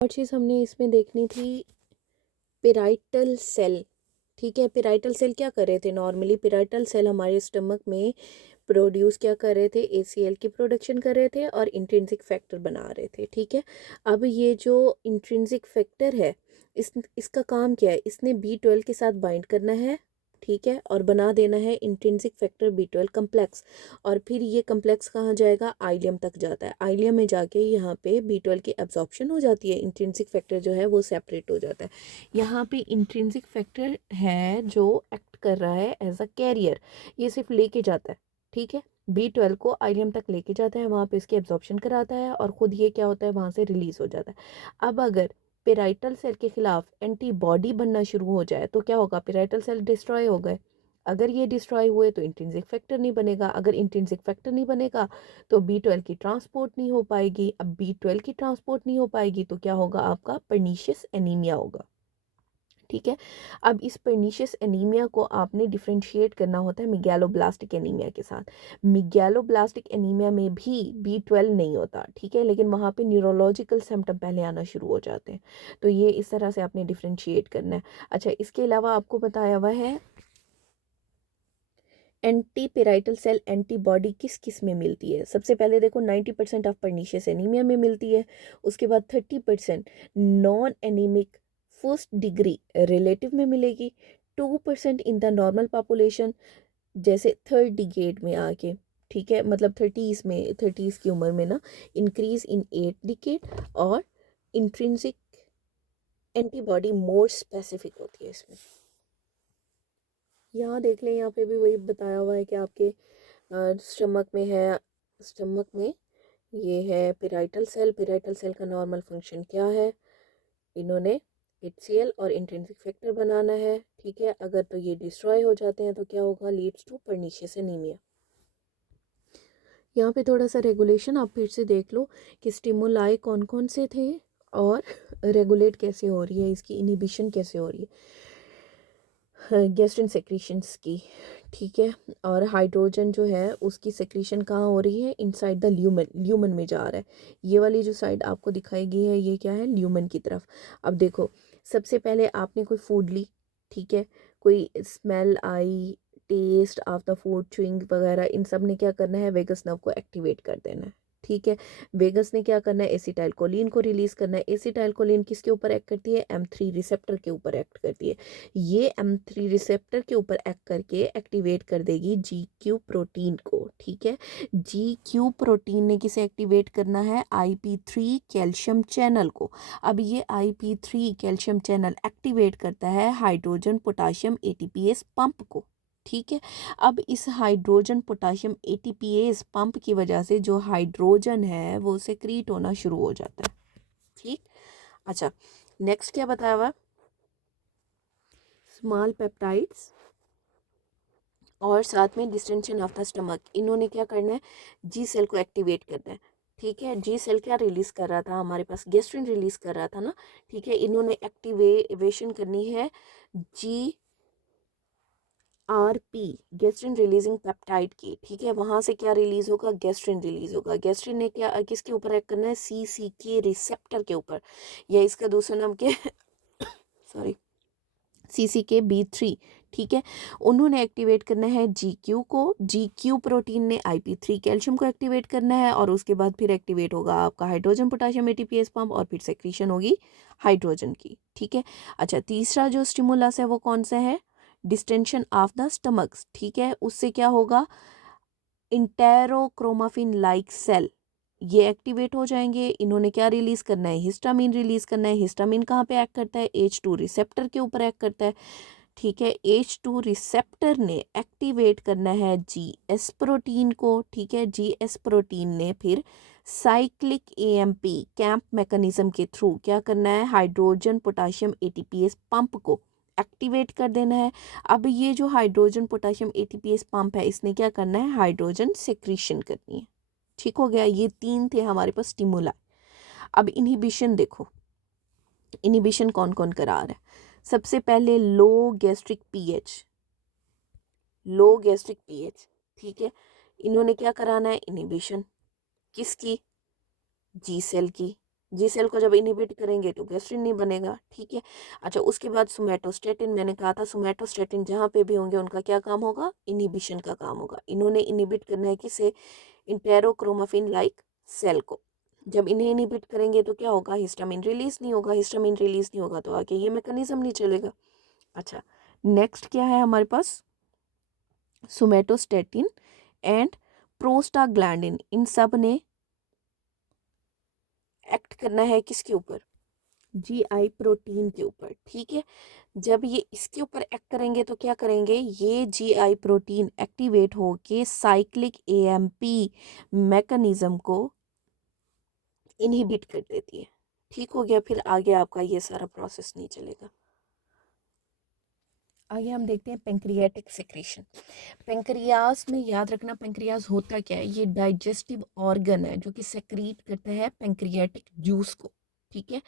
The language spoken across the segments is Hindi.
और चीज़ हमने इसमें देखनी थी पेराइटल सेल। ठीक है, पेराइटल सेल क्या कर रहे थे? नॉर्मली पेराइटल सेल हमारे स्टमक में प्रोड्यूस क्या कर रहे थे? एसीएल की प्रोडक्शन कर रहे थे और इंट्रिंसिक फैक्टर बना रहे थे। ठीक है, अब ये जो इंट्रिंसिक फैक्टर है, इसका काम क्या है? इसने B12 के साथ बाइंड करना है, ठीक है, और बना देना है इंट्रिंसिक फैक्टर B12 कम्प्लेक्स। और फिर ये कम्प्लेक्स कहाँ जाएगा? आइलियम तक जाता है। आइलियम में जाके यहाँ पे B12 की एब्जॉर्प्शन हो जाती है, इंट्रिंसिक फैक्टर जो है वो सेपरेट हो जाता है। यहाँ पे इंट्रिंसिक फैक्टर है जो एक्ट कर रहा है एज अ कैरियर, ये सिर्फ लेके जाता है। ठीक है, B12 को आइलियम तक लेके जाता है, वहाँ पे इसकी एब्जॉर्प्शन कराता है और ख़ुद ये क्या होता है, वहाँ से रिलीज़ हो जाता है। अब अगर पेराइटल सेल के खिलाफ एंटीबॉडी बनना शुरू हो जाए तो क्या होगा? पेराइटल सेल डिस्ट्रॉय हो गए। अगर ये डिस्ट्रॉय हुए तो इंट्रिंसिक फैक्टर नहीं बनेगा। अगर इंट्रिंसिक फैक्टर नहीं बनेगा तो B12 की ट्रांसपोर्ट नहीं हो पाएगी। अब B12 की ट्रांसपोर्ट नहीं हो पाएगी तो क्या होगा? आपका पर्नीशियस एनीमिया होगा। ठीक है, अब इस पर्नीशियस एनीमिया को आपने डिफ्रेंशिएट करना होता है मिगैलोब्लास्टिक एनीमिया के साथ। मिगैलोब्लास्टिक एनीमिया में भी B12 नहीं होता, ठीक है, लेकिन वहाँ पे न्यूरोलॉजिकल सिम्टम पहले आना शुरू हो जाते हैं। तो ये इस तरह से आपने डिफ्रेंशिएट करना है। अच्छा, इसके अलावा आपको बताया हुआ है एंटी पेराइटल सेल एंटीबॉडी किस किस में मिलती है। सबसे पहले देखो 90% ऑफ पर्नीशियस एनीमिया में मिलती है। उसके बाद 30% non anaemic first degree relative में मिलेगी। 2% इन द नॉर्मल पॉपुलेशन, जैसे थर्ड डिकेड में आके, ठीक है, मतलब 30s में, 30s की उम्र में ना, इंक्रीज इन 8 डिकेड। और इंट्रिंसिक एंटीबॉडी मोर स्पेसिफिक होती है इसमें। यहाँ देख लें, यहाँ पे भी वही बताया हुआ है कि आपके स्टमक में है, स्टमक में ये है पेराइटल सेल। पेराइटल सेल का नॉर्मल फंक्शन क्या है? इन्होंने HCl और इंट्रिंसिक फैक्टर बनाना है। ठीक है, अगर तो ये डिस्ट्रॉय हो जाते हैं तो क्या होगा? Leads to pernicious anaemia. यहाँ पे थोड़ा सा रेगुलेशन आप फिर से देख लो कि स्टिमुलाई कौन कौन से थे और रेगुलेट कैसे हो रही है, इसकी इनिबिशन कैसे हो रही है गैस्ट्रिन सेक्रीशंस की। ठीक है, और हाइड्रोजन जो है उसकी सेक्रीशन कहाँ हो रही है? इनसाइड द ल्यूमन, ल्यूमन में जा रहा है। ये वाली जो साइड आपको दिखाई गई है ये क्या है? ल्यूमन की तरफ। अब देखो, सबसे पहले आपने कोई फूड ली, ठीक है, कोई स्मेल आई, taste of the food, chewing वगैरह, इन सब ने क्या करना है? वेगस नर्व को एक्टिवेट कर देना है। ठीक है, वेगस ने क्या करना है? एसिटाइलकोलिन को रिलीज करना है। एसिटाइलकोलिन किसके ऊपर एक्ट करती है? M3 रिसेप्टर के ऊपर एक्ट करती है। ये M3 रिसेप्टर के ऊपर एक्ट करके एक्टिवेट कर देगी GQ प्रोटीन को। ठीक है, GQ प्रोटीन ने किसे एक्टिवेट करना है? IP3 कैल्शियम चैनल को। अब ये IP3 कैल्शियम चैनल एक्टिवेट करता है हाइड्रोजन पोटाशियम ATPase पंप को। ठीक है, अब इस हाइड्रोजन पोटाशियम ATPase पंप की वजह से जो हाइड्रोजन है वो सेक्रीट होना शुरू हो जाता है। ठीक, अच्छा, नेक्स्ट क्या बताया हुआ? स्मॉल पेप्टाइड्स और साथ में डिस्टेंशन ऑफ द स्टमक, इन्होंने क्या करना है? जी सेल को एक्टिवेट करना है। ठीक है, जी सेल क्या रिलीज कर रहा था? हमारे पास गैस्ट्रिन रिलीज कर रहा था ना। ठीक है, इन्होंने एक्टिवेशन करनी है GRP, गैस्ट्रिन रिलीजिंग पेप्टाइड की। ठीक है, वहां से क्या रिलीज होगा? गैस्ट्रिन रिलीज होगा। गैस्ट्रिन ने क्या किसके ऊपर एक्ट करना है? CCK रिसेप्टर के ऊपर, या इसका दूसरा नाम क्या है? Sorry, CCK B3। ठीक है, उन्होंने एक्टिवेट करना है GQ को। GQ प्रोटीन ने IP3 कैल्शियम को एक्टिवेट करना है और उसके बाद फिर एक्टिवेट होगा आपका हाइड्रोजन पोटाशियम ATPase पंप और फिर सेक्रीशन होगी हाइड्रोजन की। ठीक है, अच्छा, तीसरा जो स्टिमुलस है वो कौन सा है? Distension of the stomachs. ठीक है, उससे क्या होगा? इंटेरोक्रोमाफिन लाइक सेल ये एक्टिवेट हो जाएंगे। इन्होंने क्या रिलीज करना है? हिस्टामिन रिलीज करना है। हिस्टामिन कहाँ पे एक्ट करता है? H2 रिसेप्टर के ऊपर एक्ट करता है। ठीक है, H2 रिसेप्टर ने एक्टिवेट करना है GS प्रोटीन को। ठीक है, GS प्रोटीन ने फिर साइक्लिक AMP कैंप मैकेनिज्म के थ्रू क्या करना है? हाइड्रोजन पोटाशियम ATPase पंप को एक्टिवेट कर देना है। अब ये जो हाइड्रोजन पोटाशियम ATPase पंप है, इसने क्या करना है? हाइड्रोजन सेक्रीशन करनी है। ठीक हो गया, ये 3 थे हमारे पास स्टिमुला। अब इनहिबिशन देखो, इनहिबिशन कौन कौन करा रहा है? सबसे पहले लो गैस्ट्रिक पीएच, लो गैस्ट्रिक पीएच। ठीक है, इन्होंने क्या कराना है? इनहिबिशन किसकी? जी सेल की। जी सेल को जब इनहिबिट करेंगे तो गैस्ट्रिन नहीं बनेगा, ठीक है। अच्छा, उसके बाद सोमैटोस्टेटिन, मैंने कहा था सोमैटोस्टेटिन जहाँ पे भी होंगे उनका क्या काम होगा, इनहिबिशन का काम होगा। इन्होंने इनहिबिट करना है किसे, इंटेरोक्रोमाफिन लाइक सेल को। जब इन्हें इनहिबिट करेंगे तो क्या होगा, हिस्टामिन रिलीज नहीं होगा, हिस्टामिन रिलीज नहीं होगा तो आगे ये मैकेनिज्म नहीं चलेगा। अच्छा, नेक्स्ट क्या है हमारे पास, सोमैटोस्टेटिन एंड प्रोस्टाग्लैंडिन, इन सब ने एक्ट करना है किसके ऊपर, जीआई प्रोटीन के ऊपर, ठीक है। जब ये इसके ऊपर एक्ट करेंगे तो क्या करेंगे, ये जीआई प्रोटीन एक्टिवेट होके साइक्लिक एएमपी मैकेनिज्म को इनहिबिट कर देती है, ठीक हो गया। फिर आगे आपका ये सारा प्रोसेस नहीं चलेगा। आगे हम देखते हैं पेंक्रियाटिक सेक्रेशन। पेंक्रियाज में याद रखना, पेंक्रियाज होता क्या है, ये डाइजेस्टिव ऑर्गन है जो कि सेक्रीट करता है पेंक्रियाटिक जूस को, ठीक है।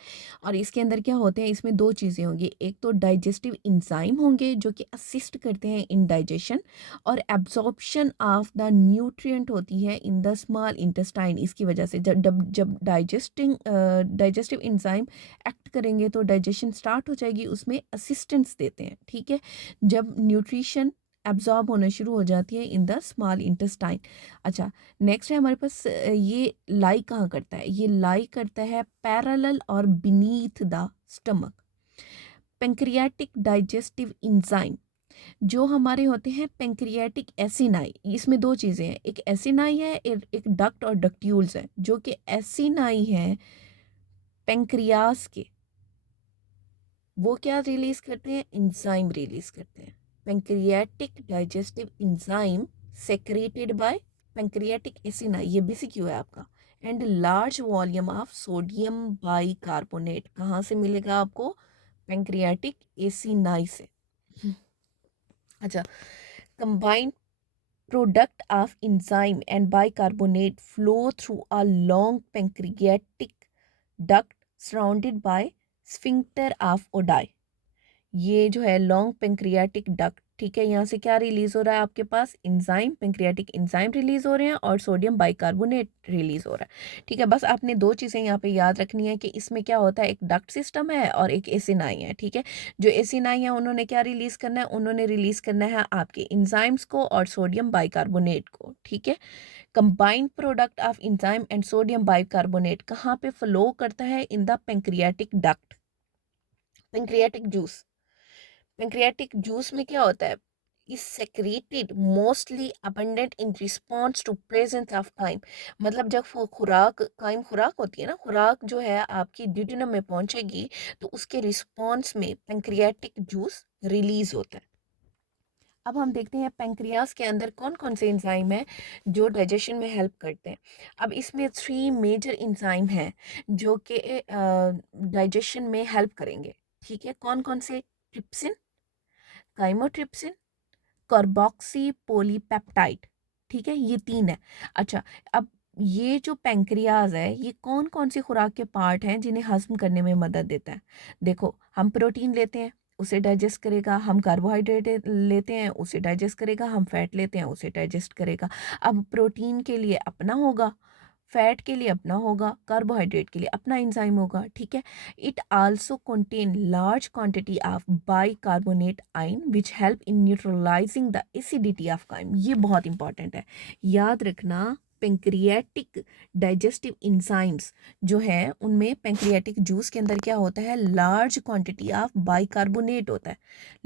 और इसके अंदर क्या होते हैं, इसमें दो चीज़ें होंगी, एक तो डाइजेस्टिव इंजाइम होंगे जो कि असिस्ट करते हैं इन डाइजेशन, और एब्जॉर्प्शन ऑफ द न्यूट्रिएंट होती है इन द स्मॉल इंटेस्टाइन। इसकी वजह से जब जब डाइजेस्टिव इंजाइम एक्ट करेंगे तो डाइजेशन स्टार्ट हो जाएगी, उसमें असिस्टेंस देते हैं, ठीक है। जब न्यूट्रिशन एब्जॉर्ब होना शुरू हो जाती है इन द स्मॉल इंटेस्टाइन। अच्छा, नेक्स्ट है हमारे पास, ये लाई कहाँ करता है, ये लाई करता है पैरेलल और beneath the stomach. Pancreatic digestive enzyme जो हमारे होते हैं पेंक्रियाटिक एसिनाई, इसमें दो चीज़ें हैं, एक एसिनाई है, एक डक्ट और डक्ट्यूल्स है। जो कि एसिनाई है पेंक्रियास के, वो क्या रिलीज करते हैं, इंजाइम रिलीज करते हैं, pancreatic digestive enzyme secreted bye pancreatic acini, ये बीसीक्यू है आपका। And large volume of sodium bicarbonate कहाँ से मिलेगा आपको, पेंक्रियाटिक एसिनाई से। अच्छा, combined product of enzyme and bicarbonate flow through a long pancreatic duct surrounded by sphincter of Oddi। ये जो है लॉन्ग पेंक्रियाटिक डक्ट, ठीक है, यहाँ से क्या रिलीज हो रहा है आपके पास, इंजाइम, पेंक्रियाटिक इंजाइम रिलीज हो रहे हैं और सोडियम बाइकार्बोनेट रिलीज हो रहा है, ठीक है। बस आपने दो चीज़ें यहाँ पे याद रखनी है कि इसमें क्या होता है, एक डक्ट सिस्टम है और एक एसिनाई है, ठीक है। जो एसिनाई है उन्होंने क्या रिलीज करना है, उन्होंने रिलीज करना है आपके इंजाइम्स को और सोडियम बाइकार्बोनेट को, ठीक है। Combined product of enzyme and sodium bicarbonate कहाँ पे फ्लो करता है, in the pancreatic duct. Pancreatic juice, pancreatic juice में क्या होता है, is secreted mostly abundant in response to presence of chyme। मतलब जब वो खुराक, काइम खुराक होती है ना, खुराक जो है आपकी ड्यूडेनम में पहुंचेगी तो उसके रिस्पॉन्स में पेंक्रियाटिक जूस रिलीज होता है। अब हम देखते हैं पेंक्रियास के अंदर कौन कौन से इंजाइम हैं जो डाइजेशन में हेल्प करते हैं। अब इसमें 3 मेजर इंजाइम हैं जो कि डाइजेशन में हेल्प करेंगे, ठीक है। कौन कौन से, ट्रिप्सिन, काइमोट्रिप्सिन, कार्बोक्सी पॉलीपेप्टाइड, ठीक है, ये 3 है। अच्छा, अब ये जो पेंक्रियाज है ये कौन कौन सी खुराक के पार्ट हैं जिन्हें हजम करने में मदद देता है। देखो, हम प्रोटीन लेते हैं उसे डाइजेस्ट करेगा, हम कार्बोहाइड्रेट लेते हैं उसे डाइजेस्ट करेगा, हम फैट लेते हैं उसे डाइजेस्ट करेगा। अब प्रोटीन के लिए अपना होगा, फैट के लिए अपना होगा, कार्बोहाइड्रेट के लिए अपना एंजाइम होगा, ठीक है। It also contain large quantity of bicarbonate ion which help in neutralizing the acidity of chyme। ये बहुत इंपॉर्टेंट है, याद रखना। पेंक्रियाटिक डाइजेस्टिव इंजाइम्स जो है उनमें पेंक्रियाटिक जूस के अंदर क्या होता है, लार्ज क्वांटिटी ऑफ बाइकार्बोनेट होता है,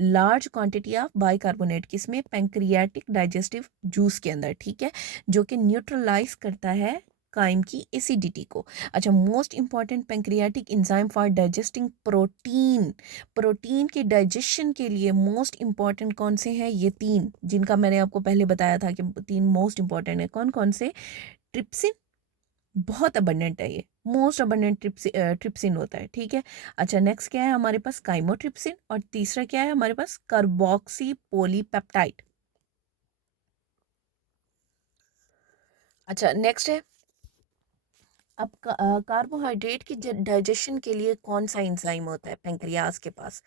लार्ज क्वांटिटी ऑफ बाइकार्बोनेट किसमें, पेंक्रियाटिक डाइजेस्टिव जूस के अंदर, ठीक है, जो कि न्यूट्रलाइज करता है काइम की एसिडिटी को। अच्छा, most important pancreatic enzyme for digesting protein, protein के डाइजेशन के लिए मोस्ट इंपॉर्टेंट कौन से हैं, ये 3 जिनका मैंने आपको पहले बताया था कि 3 मोस्ट इंपॉर्टेंट है, कौन कौन से, ट्रिप्सिन, बहुत अबंडेंट है ये, मोस्ट अबंडेंट ट्रिप्सिन होता है, ठीक है। अच्छा, नेक्स्ट क्या है हमारे पास, काइमोट्रिप्सिन, और तीसरा क्या है हमारे पास, कार्बोक्सी पॉलीपेप्टाइड। अच्छा, नेक्स्ट है अब कार्बोहाइड्रेट की डाइजेशन के लिए कौन सा एंजाइम होता है पेंक्रियाज के पास?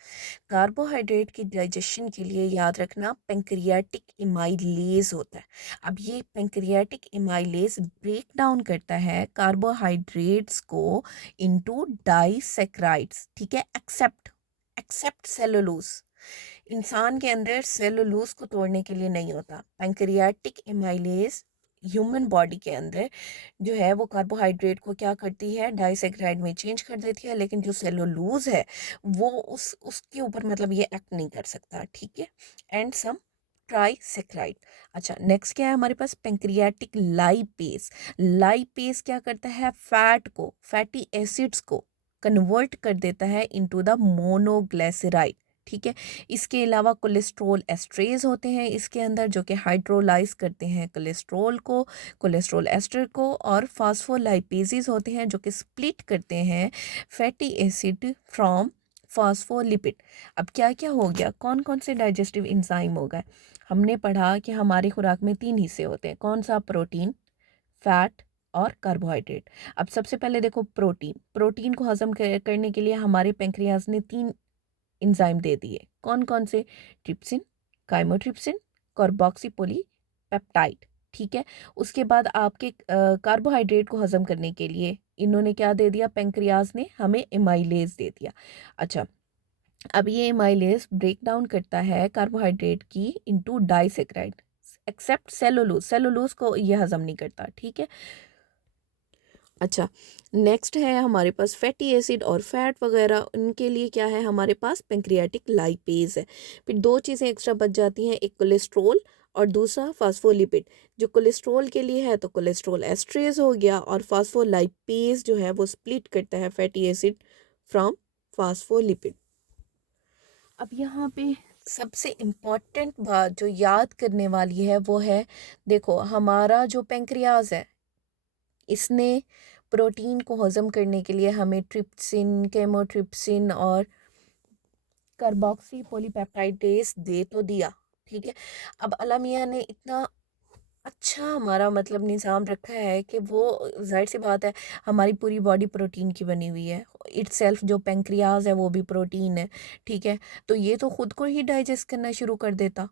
कार्बोहाइड्रेट की डाइजेशन के लिए याद रखना पेंक्रियाटिक इमाइलेज होता है। अब ये पेंक्रियाटिक इमाइलेज ब्रेक डाउन करता है कार्बोहाइड्रेट्स को इनटू डाइसेक्राइड्स, ठीक है, एक्सेप्ट एक्सेप्ट सेलुलोज। इंसान के अंदर सेलुलोज को तोड़ने के लिए नहीं होता। पेंक्रियाटिक इमाइलेज ह्यूमन बॉडी के अंदर जो है वो कार्बोहाइड्रेट को क्या करती है, डाइसेक्राइड में चेंज कर देती है, लेकिन जो सेलुलोज है वो उसके ऊपर मतलब ये एक्ट नहीं कर सकता, ठीक है। And some trisaccharide. अच्छा, नेक्स्ट क्या है हमारे पास, पेंक्रियाटिक लाइपेज। लाइपेज क्या करता है, फैट को, फैटी एसिड्स को कन्वर्ट कर देता है इनटू द मोनोग्लिसराइड, ठीक है। इसके अलावा कोलेस्ट्रोल एस्ट्रेज होते हैं इसके अंदर जो कि हाइड्रोलाइज करते हैं कोलेस्ट्रोल को, कोलेस्ट्रोल एस्टर को, और फास्फोलाइपेजेस होते हैं जो कि स्प्लिट करते हैं फैटी एसिड फ्रॉम फास्फोलिपिड। अब क्या क्या हो गया, कौन कौन से डाइजेस्टिव एंजाइम हो गए? हमने पढ़ा कि हमारी खुराक में 3 हिस्से होते हैं, कौन सा, प्रोटीन, फैट और कार्बोहाइड्रेट। अब सबसे पहले देखो प्रोटीन, प्रोटीन को हजम करने के लिए हमारे पेंक्रियाज ने 3 एंजाइम दे दिए, कौन कौन से, ट्रिप्सिन, काइमोट्रिप्सिन, कार्बोक्सीपोलीपेप्टाइड, ठीक है। उसके बाद आपके कार्बोहाइड्रेट को हजम करने के लिए इन्होंने क्या दे दिया, पेंक्रियाज ने हमें एमाइलेज दे दिया। अच्छा, अब ये एमाइलेज ब्रेक डाउन करता है कार्बोहाइड्रेट की into disaccharide, except cellulose, cellulose को ये हजम नहीं करता, ठीक है। अच्छा, नेक्स्ट है हमारे पास फैटी एसिड और फैट वगैरह, उनके लिए क्या है हमारे पास, पेंक्रियाटिक लाइपेज है। फिर 2 चीज़ें एक्स्ट्रा बच जाती हैं, एक कोलेस्ट्रोल और दूसरा फास्फोलिपिड। जो कोलेस्ट्रोल के लिए है तो कोलेस्ट्रोल एस्ट्रेज हो गया, और फास्फोलाइपेज जो है वो स्प्लिट करता है फैटी एसिड फ्रॉम फास्फोलिपिड। अब यहाँ पे सबसे इम्पॉर्टेंट बात जो याद करने वाली है वो है, देखो हमारा जो पेंक्रियाज है इसने प्रोटीन को हजम करने के लिए हमें ट्रिप्सिन, केमोट्रिप्सिन और कार्बोक्सी पॉलीपेप्टाइडेस दे तो दिया, ठीक है। अब अला मियाँ ने इतना अच्छा हमारा मतलब निज़ाम रखा है कि वो, जाहिर सी बात है, हमारी पूरी बॉडी प्रोटीन की बनी हुई है, इटसेल्फ जो पेंक्रियाज है वो भी प्रोटीन है, ठीक है। तो ये तो खुद को ही डाइजेस्ट करना शुरू कर देता।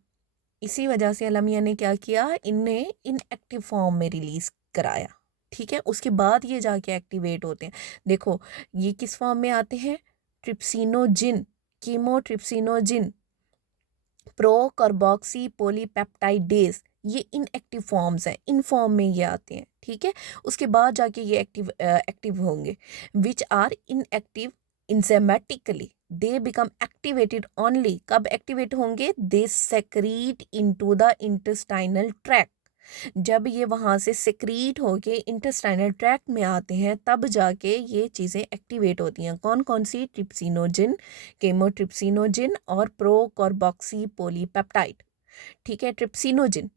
इसी वजह से अला मियाँ ने क्या किया, इन्हें इनएक्टिव फॉर्म में रिलीज कराया, ठीक है। उसके बाद ये जाके एक्टिवेट होते हैं। देखो ये किस फॉर्म में आते हैं, ट्रिप्सिनोजिन, कीमोट्रिप्सिनोजिन, प्रो कार्बोक्सी पॉलीपेप्टाइडेज, ये इनएक्टिव फॉर्म्स हैं, इन फॉर्म में ये आते हैं, ठीक है। उसके बाद जाके ये एक्टिव होंगे, which are inactive enzymatically, they become activated only, कब एक्टिवेट होंगे, they secrete into the intestinal tract, जब ये वहाँ से सेक्रीट होके इंटेस्टाइनल ट्रैक्ट में आते हैं तब जाके ये चीज़ें एक्टिवेट होती हैं। कौन कौन सी, ट्रिप्सिनोजिन, केमोट्रिप्सिनोजिन और प्रो कार्बोक्सी पॉलीपेप्टाइड, ठीक है। ट्रिप्सिनोजिन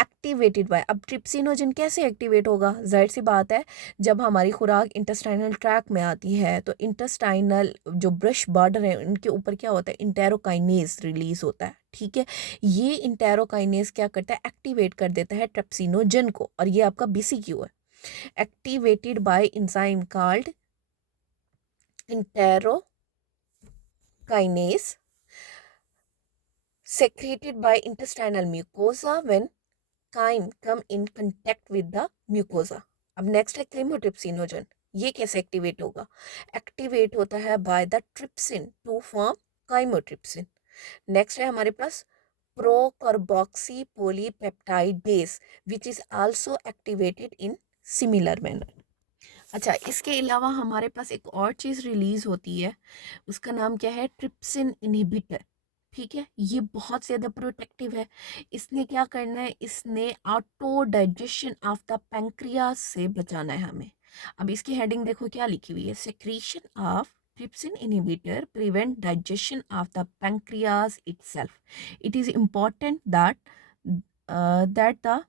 एक्टिवेटेड बाय, अब ट्रिप्सिनोजिन कैसे एक्टिवेट होगा, जाहिर सी बात है, जब हमारी खुराक इंटेस्टाइनल ट्रैक में आती है तो इंटेस्टाइनल जो ब्रश बॉर्डर है उनके ऊपर क्या होता है, इंटेरोकाइनेज रिलीज होता है, ठीक है। ये इंटेरोकाइनेज क्या करता है, एक्टिवेट कर देता है ट्रिप्सिनोजिन को, और ये आपका बीसीक्यू है, activated by enzyme called enterokinase, secreted by intestinal mucosa when chyme come in contact with the mucosa। अब नेक्स्ट है क्लेमोट्रिप्सिनोजन, ये कैसे एक्टिवेट होगा, एक्टिवेट होता है by the trypsin to form chymotrypsin. Next है हमारे पास procarboxypolypeptidase which is also activated in similar manner. अच्छा, इसके अलावा हमारे पास एक और चीज़ रिलीज होती है, उसका नाम क्या है, ट्रिप्सिन इनहिबिटर, ठीक है। ये बहुत ज़्यादा प्रोटेक्टिव है, इसने क्या करना है, इसने auto digestion of the pancreas से बचाना है हमें। अब इसकी हेडिंग देखो क्या लिखी हुई है, secretion of trypsin inhibitor prevent digestion of the pancreas itself, it is important that the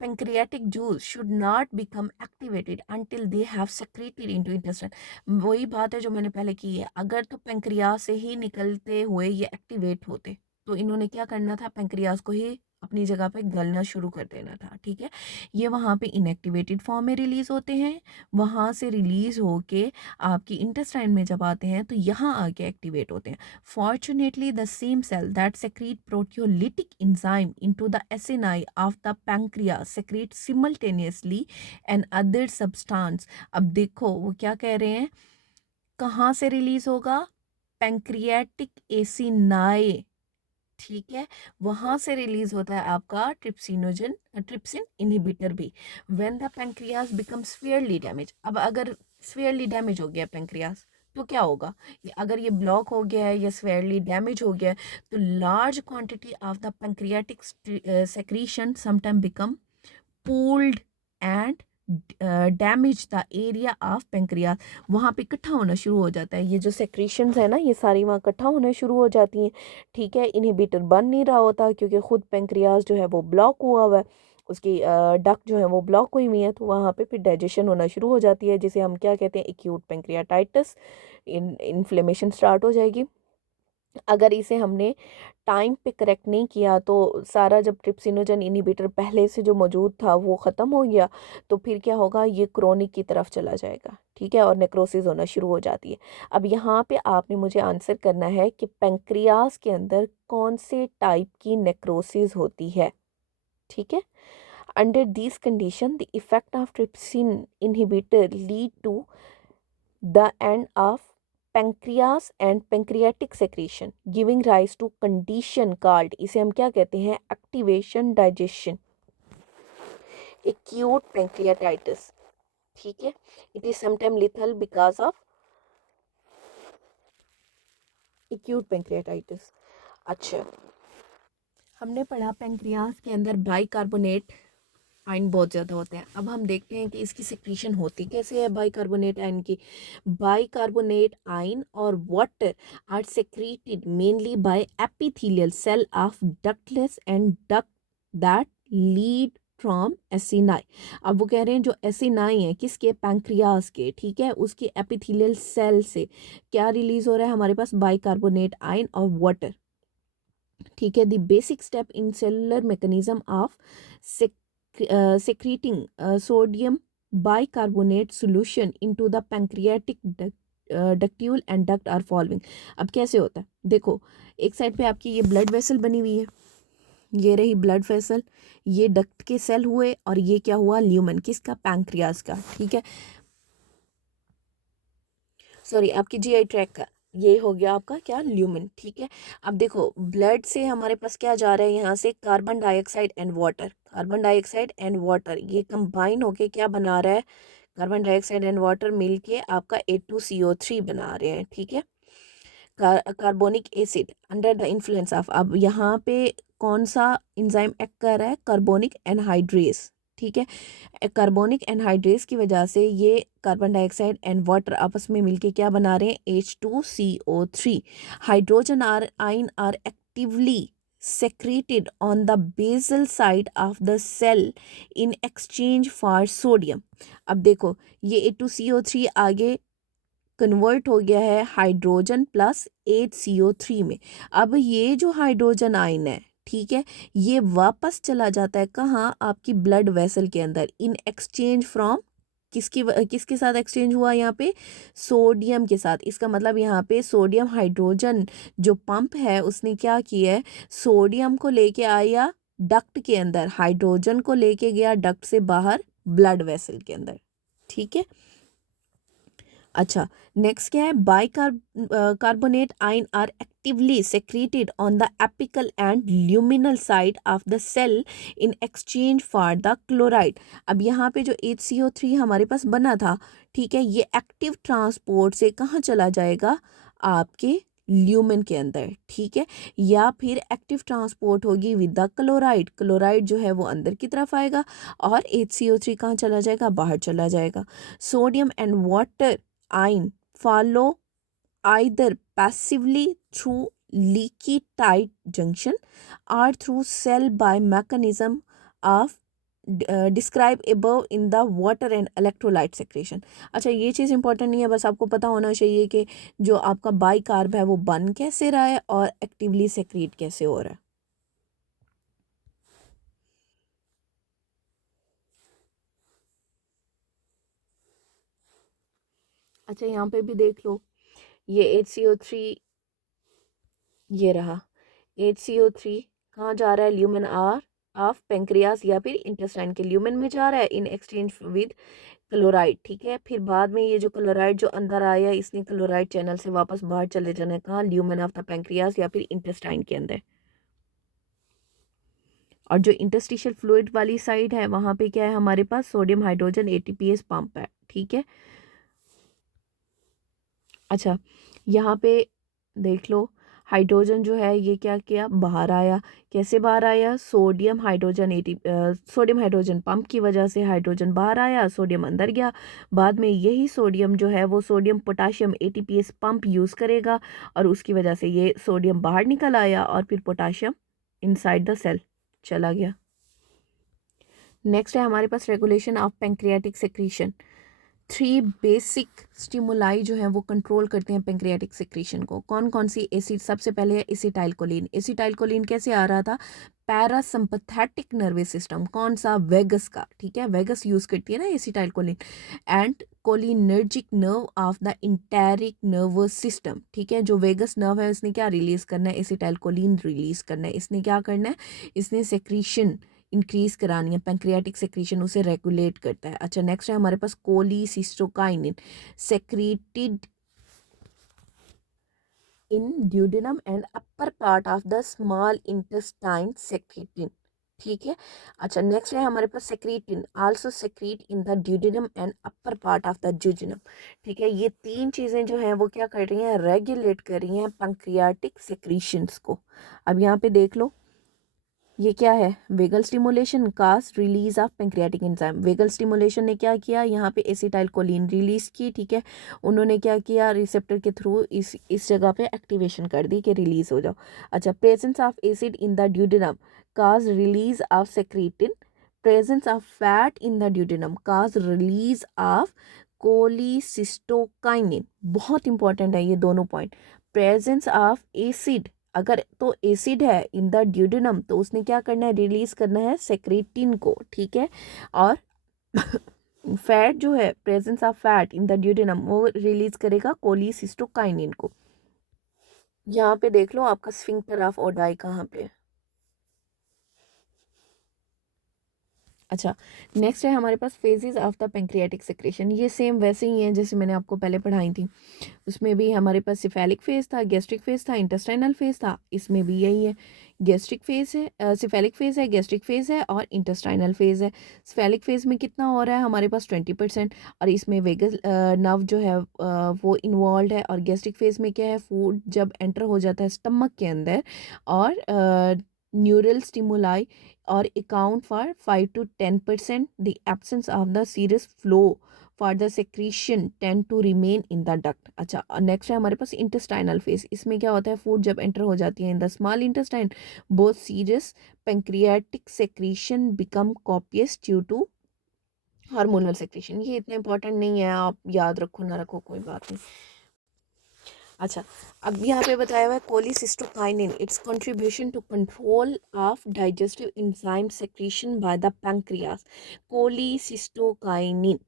pancreatic juice should not become activated until they have secreted into intestine। वही बात है जो मैंने पहले की है, अगर तो पेंक्रियास से ही निकलते हुए ये एक्टिवेट होते तो इन्होंने क्या करना था, पेंक्रियास को ही अपनी जगह पे गलना शुरू कर देना था, ठीक है। ये वहाँ पे इनएक्टिवेटेड फॉर्म में रिलीज़ होते हैं, वहाँ से रिलीज़ होके आपकी इंटेस्टाइन में जब आते हैं तो यहाँ आके एक्टिवेट होते हैं। Fortunately the same cell that secrete proteolytic enzyme into the acini of the pancreas secrete simultaneously another substance. अब देखो वो क्या कह रहे हैं, कहाँ से रिलीज़ होगा, पैंक्रियाटिक एसिनाई, ठीक है, वहां से रिलीज होता है आपका ट्रिप्सिन इनहिबिटर भी। When the pancreas become severely damage, अब अगर स्फीयरली डैमेज हो गया पैंक्रियास तो क्या होगा, अगर ये ब्लॉक हो गया है या स्फीयरली डैमेज हो गया है तो large quantity of the pancreatic secretion sometime become pooled and damage the area of pancreas. वहाँ पे इकट्ठा होना शुरू हो जाता है, ये जो सेक्रीशंस है ना ये सारी वहाँ इकट्ठा होना शुरू हो जाती हैं, ठीक है। इनहिबिटर बन नहीं रहा होता क्योंकि खुद पेंक्रियास जो है वो ब्लॉक हुआ हुआ है, उसकी डक्ट जो है वो ब्लॉक हुई हुई है, तो वहाँ पे फिर डाइजेशन होना शुरू हो जाती है, जिसे हम क्या कहते हैं, एक्यूट पेंक्रियाटाइटिस। इन्फ्लेमेशन स्टार्ट हो जाएगी। अगर इसे हमने टाइम पे करेक्ट नहीं किया तो सारा, जब ट्रिप्सिनोजन इनहिबिटर पहले से जो मौजूद था वो ख़त्म हो गया तो फिर क्या होगा, ये क्रोनिक की तरफ चला जाएगा, ठीक है, और नेक्रोसिस होना शुरू हो जाती है। अब यहाँ पे आपने मुझे आंसर करना है कि पेंक्रियास के अंदर कौन से टाइप की नेक्रोसिस होती है, ठीक है। Under this condition the effect of trypsin inhibitor lead to the end of pancreas and pancreatic secretion giving rise to condition called, इसे हम क्या कहते हैं, activation digestion acute pancreatitis, ठीक है। it is sometimes lethal because of acute pancreatitis। अच्छा, हमने पढ़ा पेंक्रियास के अंदर बाइकार्बोनेट आयन बहुत ज़्यादा होते हैं। अब हम देखते हैं कि इसकी सिक्रीशन होती कैसे है बाइकार्बोनेट आयन की। बाइकार्बोनेट आयन और water are secreted mainly by epithelial cell of ductless and duct that lead from acini. अब वो कह रहे हैं जो एसिनाई है किसके, पैंक्रियास के, ठीक है, उसके एपिथेलियल सेल से क्या रिलीज हो रहा है हमारे पास, बाइकार्बोनेट आयन और वाटर, ठीक है। The basic step in cellular mechanism of secreting sodium bicarbonate solution into the pancreatic ductule and duct are following। अब कैसे होता है, देखो एक साइड पे आपकी ये ब्लड वेसल बनी हुई है, ये रही ब्लड वेसल, ये डक्ट के सेल हुए और ये क्या हुआ, ल्यूमन, किसका, पैंक्रियास का, ठीक है, सॉरी आपकी जीआई ट्रैक का, ये हो गया आपका क्या, ल्यूमन, ठीक है। अब देखो ब्लड से हमारे पास क्या जा रहा है, यहाँ से carbon dioxide and water, carbon dioxide and water ये कंबाइन होके क्या बना रहा है, कार्बन डाइऑक्साइड एंड वाटर मिलके आपका H2CO3 बना रहे हैं, ठीक है। Carbonic acid under the influence of, अब यहाँ पे कौन सा एंजाइम एक्ट कर रहा है, कार्बोनिक एनहाइड्रेस, ठीक है। कार्बोनिक एनहाइड्रेस की वजह से ये कार्बन डाइऑक्साइड एंड वाटर आपस में मिलके क्या बना रहे हैं, H2CO3। Hydrogen ion are actively secreted on the basal side of the cell in exchange for sodium। अब देखो ये H2CO3 आगे कन्वर्ट हो गया है हाइड्रोजन प्लस HCO3 में। अब ये जो हाइड्रोजन आयन है, ठीक है, ये वापस चला जाता है कहाँ, आपकी ब्लड वेसल के अंदर, इन एक्सचेंज फ्रॉम किसके साथ एक्सचेंज हुआ यहाँ पे, सोडियम के साथ। इसका मतलब यहाँ पे सोडियम हाइड्रोजन जो पंप है उसने क्या किया है, सोडियम को लेके आया डक्ट के अंदर, हाइड्रोजन को लेके गया डक्ट से बाहर ब्लड वेसल के अंदर, ठीक है। अच्छा, नेक्स्ट क्या है, carbonate ion are actively secreted on the apical and luminal side of the cell in exchange for the chloride. अब यहाँ पे जो HCO3 हमारे पास बना था, ठीक है, ये एक्टिव ट्रांसपोर्ट से कहाँ चला जाएगा, आपके ल्यूमेन के अंदर, ठीक है, या फिर एक्टिव ट्रांसपोर्ट होगी विद द क्लोराइड, क्लोराइड जो है वो अंदर की तरफ आएगा और HCO3 कहाँ चला जाएगा, बाहर चला जाएगा। Sodium and water ion follow either passively through leaky tight junction or through cell by mechanism of describe above in the water and electrolyte secretion। अच्छा, ये चीज़ इंपॉर्टेंट नहीं है, बस आपको पता होना चाहिए कि जो आपका बाइकार्ब है वो बन कैसे रहा है और एक्टिवली सेक्रेट कैसे हो रहा है। अच्छा यहाँ पे भी देख लो, ये HCO3, ये रहा HCO3 कहाँ जा रहा है, ल्यूमेन आर ऑफ पेंक्रियास या फिर इंटेस्टाइन के ल्यूमेन में जा रहा है इन एक्सचेंज विद क्लोराइड, ठीक है। फिर बाद में ये जो क्लोराइड जो अंदर आया, इसने क्लोराइड चैनल से वापस बाहर चले जाना है, कहाँ, ल्यूमेन ऑफ द पेंक्रियास या फिर इंटेस्टाइन के अंदर। और जो इंटरस्टिशियल फ्लूइड वाली साइड है वहां पे क्या है, हमारे पास सोडियम हाइड्रोजन ATPase पंप है, ठीक है। अच्छा यहाँ पे देख लो, हाइड्रोजन जो है ये क्या किया, बाहर आया। कैसे बाहर आया, सोडियम हाइड्रोजन पंप की वजह से हाइड्रोजन बाहर आया, सोडियम अंदर गया। बाद में यही सोडियम जो है वो sodium potassium ATPase pump use करेगा और उसकी वजह से ये सोडियम बाहर निकल आया और फिर पोटाशियम इनसाइड द सेल चला गया। नेक्स्ट है हमारे पास regulation of pancreatic secretion. 3 basic stimuli जो हैं वो कंट्रोल करते हैं पेंक्रियाटिक सेक्रीशन को। कौन कौन सी, एसिड, सबसे पहले है एसिटाइलकोलिन। एसिटाइलकोलिन कैसे आ रहा था, पैरासिम्पैथेटिक नर्वस सिस्टम, कौन सा, वेगस का, ठीक है, वेगस यूज करती है ना acetylcholine. And cholinergic nerve of the enteric nervous system, ठीक है। जो वेगस नर्व है उसने क्या रिलीज करना है, एसिटाइलकोलिन रिलीज करना है। इसने क्या करना है, इसने सेक्रीशन इंक्रीज करानी है, पैंक्रियाटिक सेक्रीशन उसे रेगुलेट करता है। अच्छा नेक्स्ट है हमारे पास cholecystokinin, secreted in duodenum and upper part of the small intestine secretin, ठीक है। अच्छा नेक्स्ट है हमारे पास secretin, also secrete in the duodenum and upper part of the jejunum, ठीक है। ये 3 चीज़ें जो हैं वो क्या कर रही हैं, रेगुलेट कर रही हैं पैंक्रियाटिक सेक्रीशंस को। अब यहाँ पे देख लो, ये क्या है, vagal stimulation cause release of pancreatic enzyme. Vagal stimulation ने क्या किया, यहाँ पे एसिटाइलकोलिन रिलीज की, ठीक है। उन्होंने क्या किया, रिसेप्टर के थ्रू इस जगह पे एक्टिवेशन कर दी कि रिलीज हो जाओ। अच्छा, presence of acid in the duodenum cause release of secretin. Presence of fat in the duodenum cause release of cholecystokinin. बहुत इंपॉर्टेंट है ये दोनों पॉइंट। प्रेजेंस ऑफ एसिड, अगर तो एसिड है इन द ड्यूडेनम तो उसने क्या करना है, रिलीज करना है सेक्रेटिन को, ठीक है। और फैट जो है, presence of fat in the duodenum, वो रिलीज करेगा कोलिसिस्टोकाइनिन को। यहाँ पे देख लो आपका स्फिंक्टर ऑफ ओडाई कहाँ पे है। अच्छा नेक्स्ट है हमारे पास phases of the pancreatic secretion. ये सेम वैसे ही है जैसे मैंने आपको पहले पढ़ाई थी। उसमें भी हमारे पास सिफेलिक फेज था, गैस्ट्रिक फेज था, इंटेस्टाइनल फेज था। इसमें भी यही है, गैस्ट्रिक फेज है, सिफेलिक फेज है, गैस्ट्रिक फेज है और इंटेस्टाइनल फेज है। सिफेलिक फेज में कितना हो रहा है हमारे पास 20% और इसमें वेगस नर्व जो है वो इन्वॉल्व है। और गैस्ट्रिक फेज में क्या है, फूड जब एंटर हो जाता है स्टमक के अंदर और न्यूरल स्टिमुलाई और account for 5 to 10% the absence of the serous flow for the secretion tend to remain in the duct. अच्छा नेक्स्ट है हमारे पास इंटेस्टाइनल फेज। इसमें क्या होता है, फूड जब एंटर हो जाती है in the small intestine, both serous pancreatic secretion become copious due to hormonal secretion. ये इतना इंपॉर्टेंट नहीं है, आप याद रखो ना रखो कोई बात नहीं। अच्छा अब यहाँ पे बताया हुआ है cholecystokinin, its contribution to control of digestive enzyme secretion by the pancreas. Cholecystokinin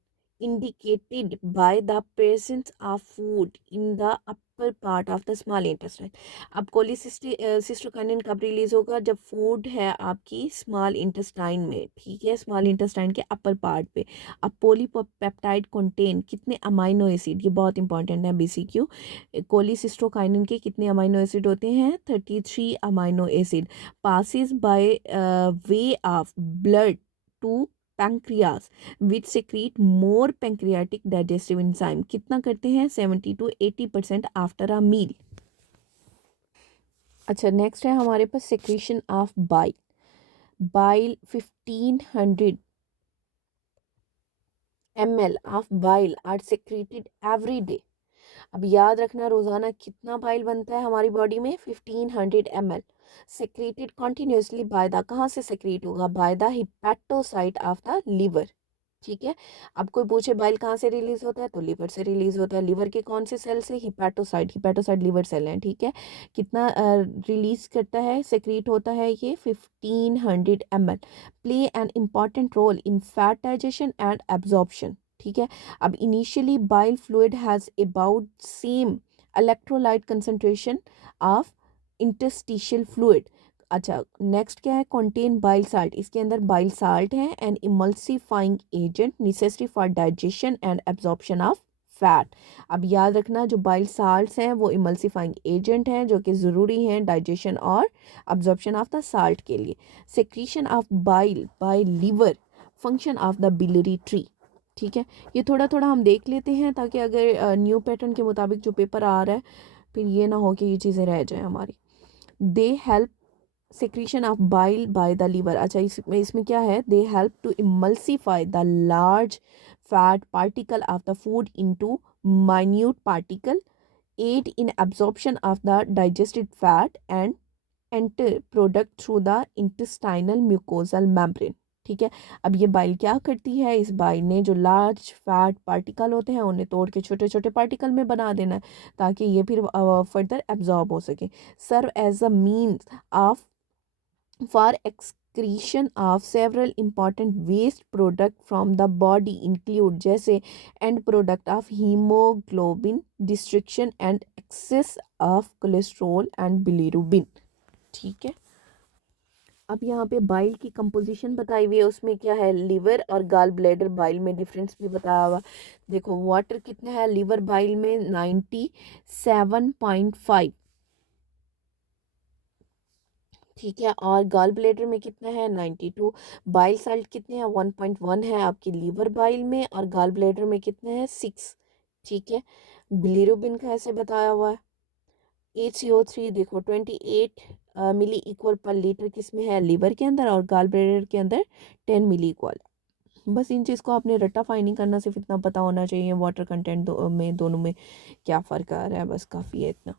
indicated by the presence of food in the upper part of the small intestine। अब कोलिसिस्टोकाइनिन कब रिलीज होगा, जब फूड है आपकी स्मॉल इंटेस्टाइन में, ठीक है, स्मॉल इंटेस्टाइन के अपर पार्ट पे। अब पॉलीपेप्टाइड कंटेन कितने अमाइनो एसिड, ये बहुत इंपॉर्टेंट है BCQ। कोलिसिस्टोकाइनिन के कितने अमाइनो एसिड होते हैं, 33 amino acid. Passes by way of blood to pancreas which secrete more pancreatic digestive enzyme. कितना करते हैं, 70 to 80% आफ्टर अ मील। अच्छा नेक्स्ट है हमारे पास secretion of bile. Bile 1500 ml of bile are secreted every day. अब याद रखना रोजाना कितना बाइल बनता है हमारी बॉडी में, 1500 ml secreted continuously by the, कहाँ से सेक्रेट होगा, by the hepatocyte of the liver, ठीक है। अब कोई पूछे बाइल कहाँ से रिलीज होता है, तो लीवर से रिलीज होता है। लीवर के कौन से सेल से, हिपैटोसाइट, हिपैटोसाइट लीवर सेल हैं, ठीक है। कितना रिलीज करता है, सेक्रेट होता है ये 1500 ml। Play an important role in fat digestion and absorption, ठीक है। अब initially bile fluid has about same electrolyte concentration of interstitial fluid. अच्छा, नेक्स्ट क्या है, कंटेन बाइल साल्ट, इसके अंदर बाइल साल्ट है, and emulsifying agent necessary for digestion and absorption of fat. अब याद रखना, जो बाइल साल्ट्स हैं वो इमल्सिफाइंग एजेंट हैं जो कि ज़रूरी हैं डाइजेशन और अब्जॉर्प्शन ऑफ द साल्ट के लिए। Secretion of bile by liver, function of the biliary tree. ठीक है, ये थोड़ा थोड़ा हम देख लेते हैं ताकि अगर न्यू पैटर्न के मुताबिक जो पेपर आ रहा है फिर ये ना हो कि ये चीज़ें रह जाएं हमारी। They help secretion of bile by the liver। अच्छा, इसमें क्या है, they help to emulsify the large fat particle of the food into minute particle, aid in absorption of the digested fat and enter product through the intestinal mucosal membrane। ठीक है, अब ये बाइल क्या करती है, इस बाइल ने जो लार्ज फैट पार्टिकल होते हैं उन्हें तोड़ के छोटे छोटे पार्टिकल में बना देना है ताकि ये फिर फर्दर एब्जॉर्ब हो सके। Serve as a means of for excretion of several important waste product from the body include जैसे end product of hemoglobin destruction and excess of cholesterol and bilirubin। ठीक है, अब यहाँ पे बाइल की कंपोजिशन बताई हुई है, उसमें क्या है, लिवर और गाल ब्लैडर बाइल में डिफरेंस भी बताया हुआ। देखो वाटर कितना है लिवर बाइल में, 97.5। ठीक है, और गॉल ब्लैडर में कितना है, 92। बाइल साल्ट कितने हैं, 1.1 है आपकी लीवर बाइल में, और गॉल ब्लैडर में कितने हैं, 6। ठीक है, बिलिरुबिन का ऐसे बताया हुआ है, HCO3 देखो 28 मिली इक्वल पर लीटर किस में है, लीवर के अंदर, और गॉल ब्लैडर के अंदर 10 मिली इक्वल। बस इन चीज़ को आपने रट्टाफाई नहीं करना, सिर्फ इतना पता होना चाहिए वाटर कंटेंट में दोनों में क्या फ़र्क आ रहा है, बस काफ़ी है इतना।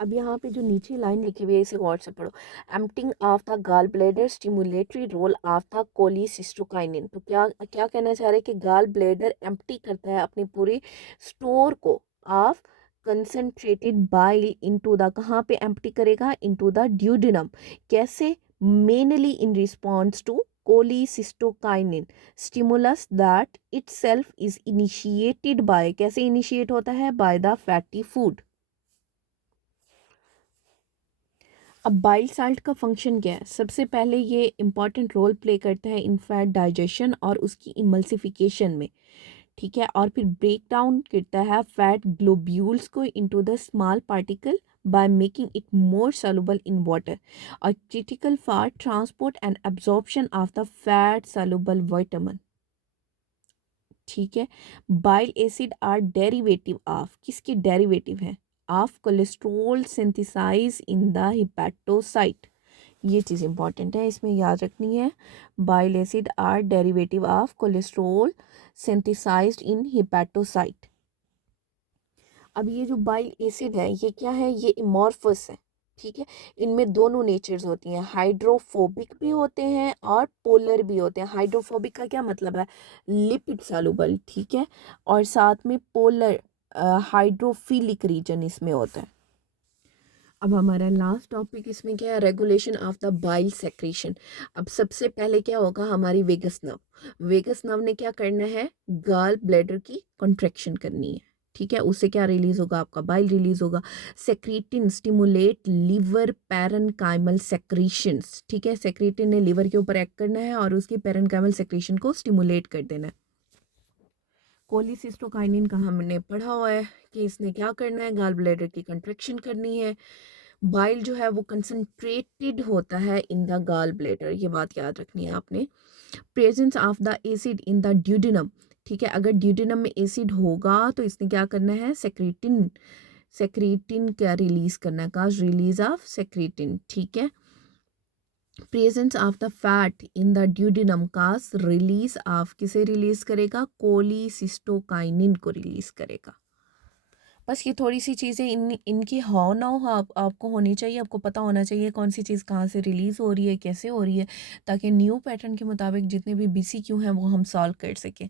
अब यहाँ पे जो नीचे लाइन लिखी हुई है इसे गौर से पढ़ो। Emptying of the gall bladder stimulatory role of the cholecystokinin. तो क्या क्या कहना चाह रहे हैं कि गाल ब्लैडर एम्प्टी करता है अपनी पूरी स्टोर को of concentrated bile into the, कहाँ पे एम्प्टी करेगा, इनटू द ड्यूडेनम। कैसे, mainly in response to cholecystokinin stimulus that itself is initiated by, कैसे इनिशिएट होता है, बाय द फैटी फूड। अब बाइल साल्ट का फंक्शन क्या है, सबसे पहले ये इंपॉर्टेंट रोल प्ले करता है इन फैट डाइजेशन और उसकी इमल्सिफिकेशन में। ठीक है, और फिर ब्रेक डाउन करता है फैट ग्लोब्यूल्स को into the small particle by making it more soluble in water, और critical for transport and absorption of the fat soluble vitamin. ठीक है, bile acid are derivative of, किसकी डेरिवेटिव है, of cholesterol synthesize in the hepatocyte. ये चीज़ इंपॉर्टेंट है, इसमें याद रखनी है, bile acid are derivative of cholesterol synthesized in hepatocyte. अब ये जो बाइल एसिड है ये क्या है, ये इमॉर्फस है। ठीक है, इनमें दोनों नेचर्स होती हैं, हाइड्रोफोबिक भी होते हैं और पोलर भी होते हैं। हाइड्रोफोबिक का क्या मतलब है, लिपिड सॉल्युबल। ठीक है, और साथ में पोलर हाइड्रोफिलिक रीजन इसमें होता है। अब हमारा लास्ट टॉपिक इसमें क्या है, regulation of the bile secretion. अब सबसे पहले क्या होगा, हमारी वेगस नर्व, वेगस नर्व ने क्या करना है, गाल ब्लैडर की कॉन्ट्रैक्शन करनी है। ठीक है, उससे क्या रिलीज होगा, आपका बाइल रिलीज होगा। Secretin stimulate liver parenchymal secretions. ठीक है, सेक्रेटिन ने लिवर के ऊपर एक्ट करना है और उसकी पैरेन्काइमल सेक्रेशन को स्टिमुलेट कर देना है। कोलिसिस्टोकाइनिन का हमने पढ़ा हुआ है कि इसने क्या करना है, गाल ब्लैडर की कंट्रैक्शन करनी है। बाइल जो है वो कंसंट्रेटेड होता है इन द गाल ब्लैडर, ये बात याद रखनी है आपने। Presence of the acid in the duodenum. ठीक है, अगर ड्यूडेनम में एसिड होगा तो इसने क्या करना है, सेक्रेटिन, सेक्रेटिन क्या रिलीज करना है, काज रिलीज ऑफ सेक्रेटिन। ठीक है, presence of the fat in the duodenum cause release of, किसे रिलीज करेगा, कोलिसिस्टोकाइनिन को रिलीज करेगा। बस ये थोड़ी सी चीज़ें इनकी हो ना हो आपको होनी चाहिए, आपको पता होना चाहिए कौन सी चीज़ कहाँ से रिलीज़ हो रही है, कैसे हो रही है, ताकि न्यू पैटर्न के मुताबिक जितने भी BCQ हैं वो हम सॉल्व कर सकें।